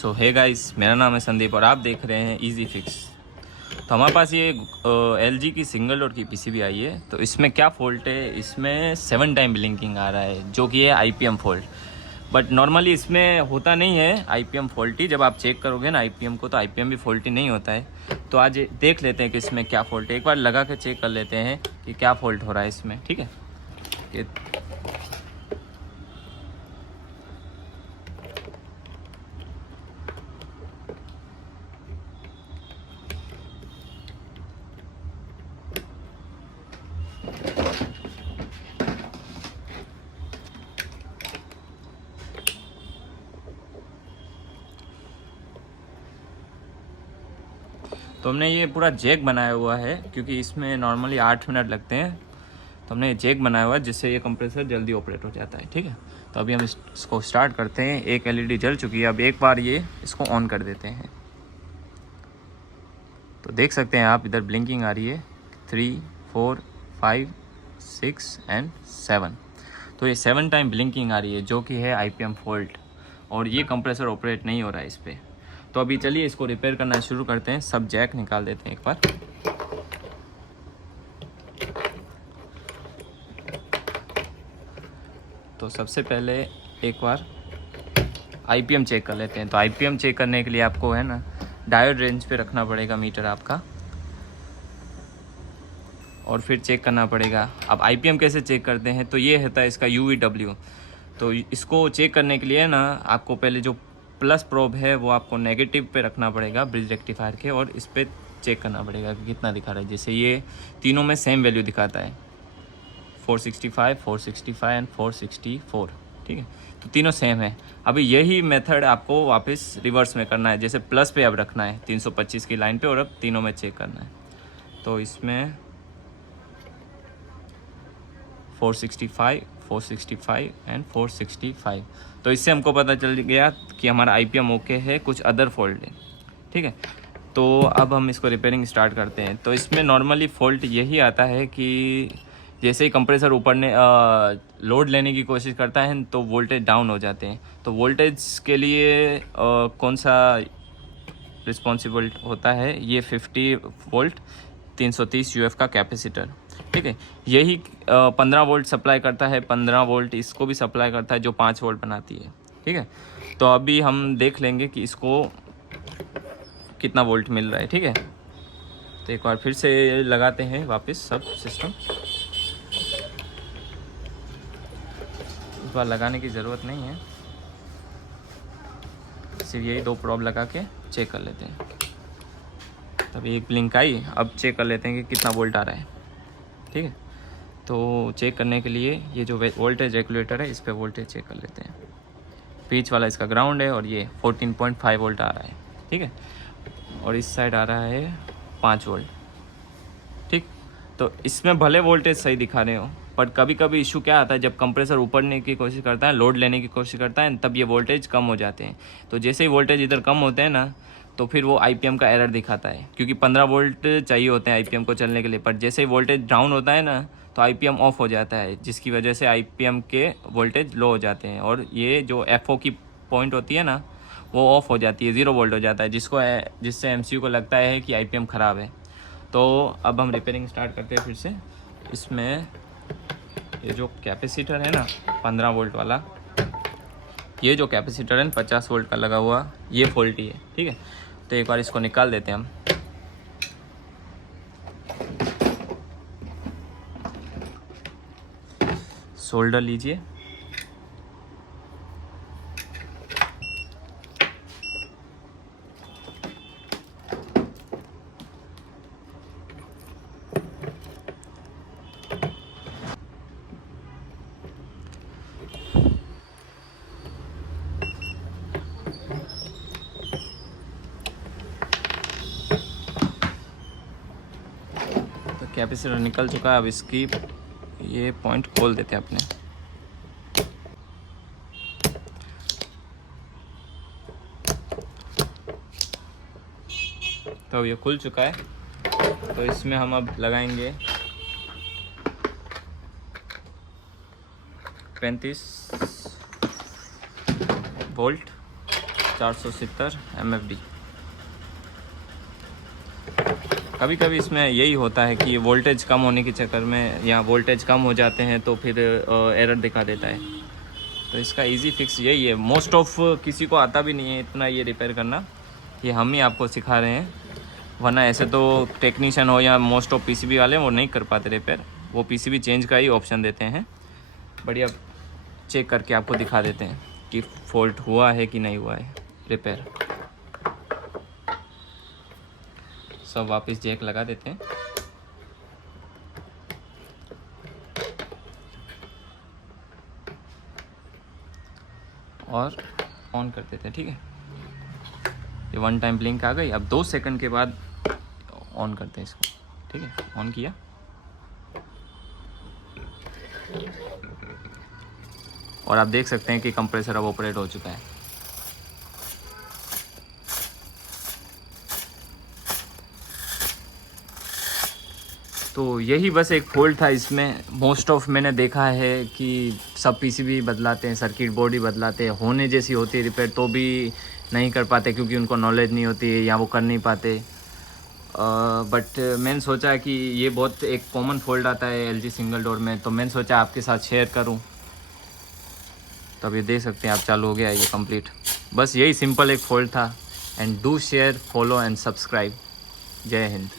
सो hey guys, मेरा नाम है संदीप और आप देख रहे हैं इजी फिक्स। तो हमारे पास ये LG की सिंगल डोर की पीसीबी आई है। तो इसमें क्या फ़ॉल्ट है, इसमें 7 टाइम ब्लिंकिंग आ रहा है जो कि है IPM फॉल्ट। बट नॉर्मली इसमें होता नहीं है IPM फॉल्टी। जब आप चेक करोगे ना IPM को तो IPM भी फॉल्टी नहीं होता है। तो आज देख लेते हैं कि इसमें क्या फ़ॉल्ट है, एक बार लगा के चेक कर लेते हैं कि क्या फ़ॉल्ट हो रहा है इसमें। ठीक है, ये तो हमने ये पूरा जैक बनाया हुआ है क्योंकि इसमें नॉर्मली 8 मिनट लगते हैं। तो हमने जैक बनाया हुआ है जिससे ये कंप्रेसर जल्दी ऑपरेट हो जाता है। ठीक है, तो अभी हम इसको स्टार्ट करते हैं। एक LED जल चुकी है। अब एक बार ये इसको ऑन कर देते हैं तो देख सकते हैं आप, इधर ब्लिंकिंग आ रही है 3, 4, 5, 6 एंड 7। तो ये 7 टाइम ब्लिंकिंग आ रही है जो कि है IPM फॉल्ट और ये कंप्रेसर ऑपरेट नहीं हो रहा है इस पर। तो अभी चलिए इसको रिपेयर करना शुरू करते हैं। सब जैक निकाल देते हैं एक बार। तो सबसे पहले एक बार IPM चेक कर लेते हैं। तो IPM चेक करने के लिए आपको है ना डायोड रेंज पे रखना पड़ेगा मीटर आपका, और फिर चेक करना पड़ेगा। अब IPM कैसे चेक करते हैं, तो ये होता है इसका UVW। तो इसको चेक करने के लिए ना आपको पहले जो प्लस प्रोब है वो आपको नेगेटिव पे रखना पड़ेगा ब्रिज रेक्टिफायर के, और इस पर चेक करना पड़ेगा कि कितना दिखा रहा है। जैसे ये तीनों में सेम वैल्यू दिखाता है, 465, 465 एंड 464। ठीक है, तो तीनों सेम है। अभी यही मेथड आपको वापस रिवर्स में करना है। जैसे प्लस पे अब रखना है 325 की लाइन पे, और अब तीनों में चेक करना है। तो इसमें 465, 465 एंड 465। तो इससे हमको पता चल गया कि हमारा IPM ओके है, कुछ अदर फॉल्ट है। ठीक है, तो अब हम इसको रिपेयरिंग स्टार्ट करते हैं। तो इसमें नॉर्मली फ़ॉल्ट यही आता है कि जैसे ही कंप्रेसर ऊपर ने लोड लेने की कोशिश करता है तो वोल्टेज डाउन हो जाते हैं। तो वोल्टेज के लिए कौन सा रिस्पॉन्सिबल होता है, ये 50 वोल्ट 330 UF का कैपेसिटर। ठीक है, यही 15 वोल्ट सप्लाई करता है, 15 वोल्ट इसको भी सप्लाई करता है जो 5 वोल्ट बनाती है। ठीक है, तो अभी हम देख लेंगे कि इसको कितना वोल्ट मिल रहा है। ठीक है, तो एक बार फिर से लगाते हैं वापस सब सिस्टम। इस बार लगाने की ज़रूरत नहीं है, सिर्फ यही 2 प्रोब लगा के चेक कर लेते हैं। तभी एक ब्लिंक आई। अब चेक कर लेते हैं कि कितना वोल्ट आ रहा है। ठीक है, तो चेक करने के लिए ये जो वोल्टेज रेगुलेटर है इस पर वोल्टेज चेक कर लेते हैं। बीच वाला इसका ग्राउंड है और ये 14.5 वोल्ट आ रहा है। ठीक है, और इस साइड आ रहा है 5 वोल्ट। ठीक, तो इसमें भले वोल्टेज सही दिखा रहे हो, बट कभी कभी इशू क्या आता है, जब कंप्रेसर ऊपरने की कोशिश करता है, लोड लेने की कोशिश करता है, तब ये वोल्टेज कम हो जाते हैं। तो जैसे ही वोल्टेज इधर कम होते हैं ना, तो फिर वो IPM का एरर दिखाता है, क्योंकि 15 वोल्ट चाहिए होते हैं IPM को चलने के लिए। पर जैसे ही वोल्टेज डाउन होता है ना तो IPM ऑफ हो जाता है, जिसकी वजह से IPM के वोल्टेज लो हो जाते हैं, और ये जो FO की पॉइंट होती है ना वो ऑफ हो जाती है, 0 वोल्ट हो जाता है, जिससे MCU को लगता है कि IPM ख़राब है। तो अब हम रिपेयरिंग स्टार्ट करते हैं फिर से। इसमें ये जो कैपेसिटर है ना 15 वोल्ट वाला, ये जो कैपेसिटर है 50 वोल्ट का लगा हुआ, ये फॉल्टी है। ठीक है, तो एक बार इसको निकाल देते हैं हम। सोल्डर लीजिए। तो कैपेसिटर निकल चुका है। अब इसकी ये पॉइंट खोल देते हैं अपने। तो ये खुल चुका है। तो इसमें हम अब लगाएंगे 35 वोल्ट 470 MFD। कभी कभी इसमें यही होता है कि वोल्टेज कम होने के चक्कर में या वोल्टेज कम हो जाते हैं तो फिर एरर दिखा देता है। तो इसका इजी फिक्स यही है। मोस्ट ऑफ किसी को आता भी नहीं है इतना ये रिपेयर करना, ये हम ही आपको सिखा रहे हैं, वरना ऐसे तो टेक्नीशियन हो या मोस्ट ऑफ पीसीबी वाले वो नहीं कर पाते रिपेयर, वो पीसीबी चेंज का ही ऑप्शन देते हैं। बढ़िया चेक करके आपको दिखा देते हैं कि फॉल्ट हुआ है कि नहीं हुआ है रिपेयर। सब वापस जैक लगा देते हैं और ऑन कर देते हैं। ठीक है, ये 1 टाइम ब्लिंक आ गई। अब 2 सेकंड के बाद ऑन करते हैं इसको। ठीक है, ऑन किया और आप देख सकते हैं कि कंप्रेसर अब ऑपरेट हो चुका है। तो यही बस एक फॉल्ट था इसमें। मोस्ट ऑफ मैंने देखा है कि सब पीसीबी बदलाते हैं, सर्किट बोर्ड ही बदलाते हैं, होने जैसी होती है रिपेयर तो भी नहीं कर पाते क्योंकि उनको नॉलेज नहीं होती है या वो कर नहीं पाते। बट मैंने सोचा कि ये बहुत एक कॉमन फॉल्ट आता है एलजी सिंगल डोर में, तो मैंने सोचा आपके साथ शेयर करूं। तो अब ये देख सकते हैं आप, चालू हो गया ये कंप्लीट। बस यही सिंपल एक फॉल्ट था। And do share, follow and subscribe. जय हिंद।